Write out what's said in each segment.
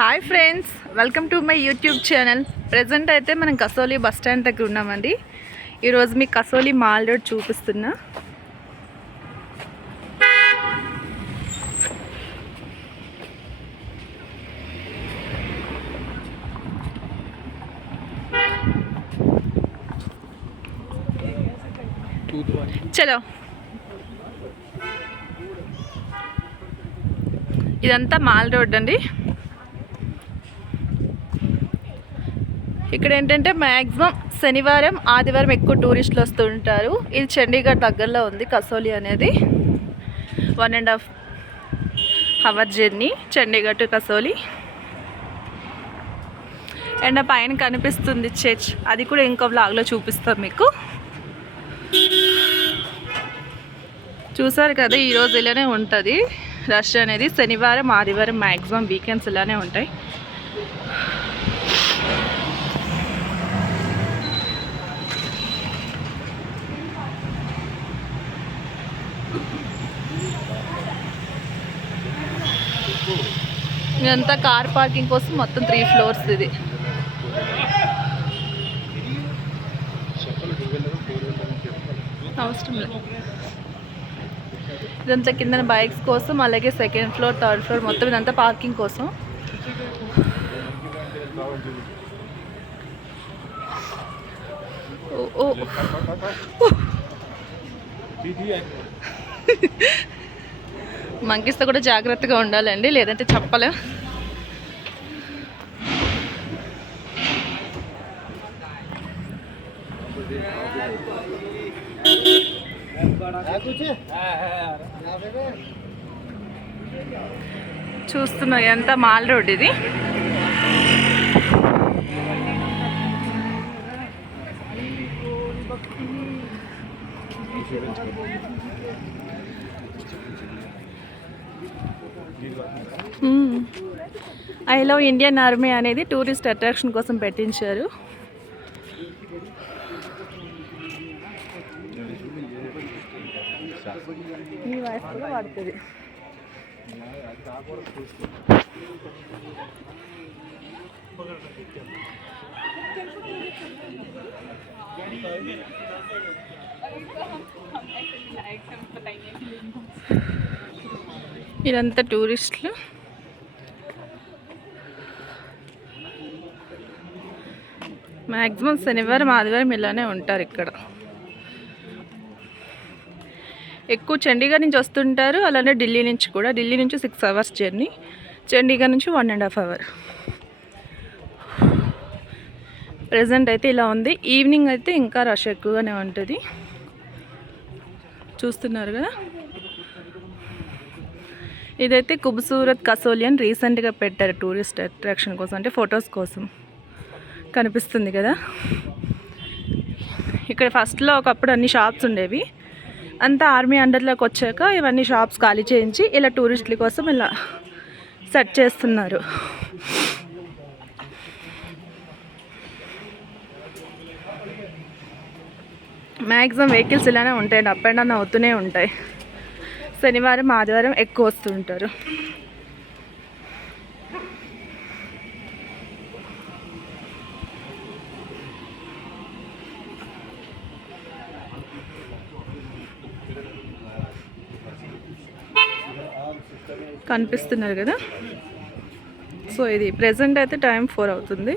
Hi friends, welcome to my YouTube channel. Present అయితే మనం కసోలి బస్ స్టాండ్ దగ్గర ఉన్నామండి. ఈరోజు మీకు కసోలి మాల్ రోడ్ చూపిస్తున్నా. చలో, ఇదంతా మాల్ రోడ్ అండి. ఇక్కడ ఏంటంటే మ్యాక్సిమం శనివారం ఆదివారం ఎక్కువ టూరిస్టులు వస్తూ ఉంటారు. ఇది చండీగఢ్ దగ్గరలో ఉంది కసోలి అనేది. 1.5 hour journey Chandigarh to Kasauli. And పైన కనిపిస్తుంది చర్చ్, అది కూడా ఇంకో వ్లాగ్లో చూపిస్తాం మీకు. చూసారు కదా, ఈరోజు ఇలానే ఉంటుంది రష్ అనేది. శనివారం ఆదివారం మ్యాక్సిమం వీకెండ్స్ ఇలానే ఉంటాయి. ఇదంతా కార్ పార్కింగ్ కోసం మొత్తం 3 ఫ్లోర్స్ ఇది. అవసరం లేదు. ఇదంతా కింద బైక్స్ కోసం, అలాగే 2nd ఫ్లోర్ 3rd ఫ్లోర్ మొత్తం ఇదంతా పార్కింగ్ కోసం. మంకీస్తో కూడా జాగ్రత్తగా ఉండాలండి, లేదంటే చెప్పలేం. చూస్తున్నా ఎంత మాల్ రోడ్ ఇది. ఐ లవ్ ఇండియన్ ఆర్మీ అనేది టూరిస్ట్ అట్రాక్షన్ కోసం పెట్టించారు. ఈ వాయిస్ కూడా వాడుతుంది. ఇదంతా టూరిస్టులు. మ్యాక్సిమం శనివారం ఆదివారం ఇలానే ఉంటారు ఇక్కడ. ఎక్కువ చండీగఢ్ నుంచి వస్తుంటారు, అలానే ఢిల్లీ నుంచి కూడా. ఢిల్లీ నుంచి 6 అవర్స్ జర్నీ, చండీగఢ్ నుంచి 1.5 అవర్. ప్రజెంట్ అయితే ఇలా ఉంది. ఈవినింగ్ అయితే ఇంకా రష్ ఎక్కువగానే ఉంటుంది. చూస్తున్నారు కదా, ఇదైతే ఖూబ్సూరత్ కసోలి అని రీసెంట్గా పెట్టారు టూరిస్ట్ అట్రాక్షన్ కోసం, అంటే ఫొటోస్ కోసం. కనిపిస్తుంది కదా. ఇక్కడ ఫస్ట్లో ఒకప్పుడు అన్ని షాప్స్ ఉండేవి, అంతా ఆర్మీ అండర్లోకి వచ్చాక ఇవన్నీ షాప్స్ ఖాళీ చేయించి ఇలా టూరిస్టుల కోసం ఇలా సెట్ చేస్తున్నారు. మ్యాక్సిమం వెహికల్స్ ఇలానే ఉంటాయండి, అప్ అండ్ డౌన్ అవుతూనే ఉంటాయి. శనివారం ఆదివారం ఎక్కువ వస్తుంటారు. కనిపిస్తున్నారు కదా. సో ఇది ప్రెజెంట్ అయితే టైం 4 అవుతుంది.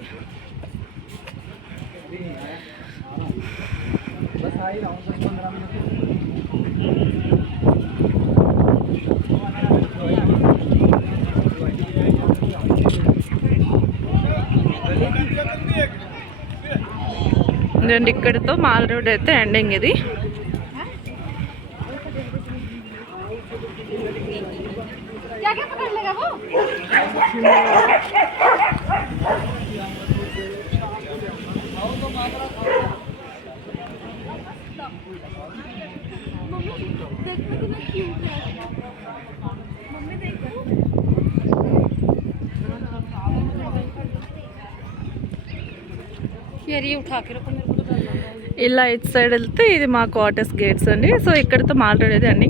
అండ్ ఇక్కడితో మాల్ రోడ్ అయితే ఎండింగ్ ఇది. ఇలా ఇటు సైడ్ వెళ్తే ఇది మా క్వార్టర్స్ గేట్స్ అండి. సో ఇక్కడితో మాల్ రోడ్ అయితే అండి.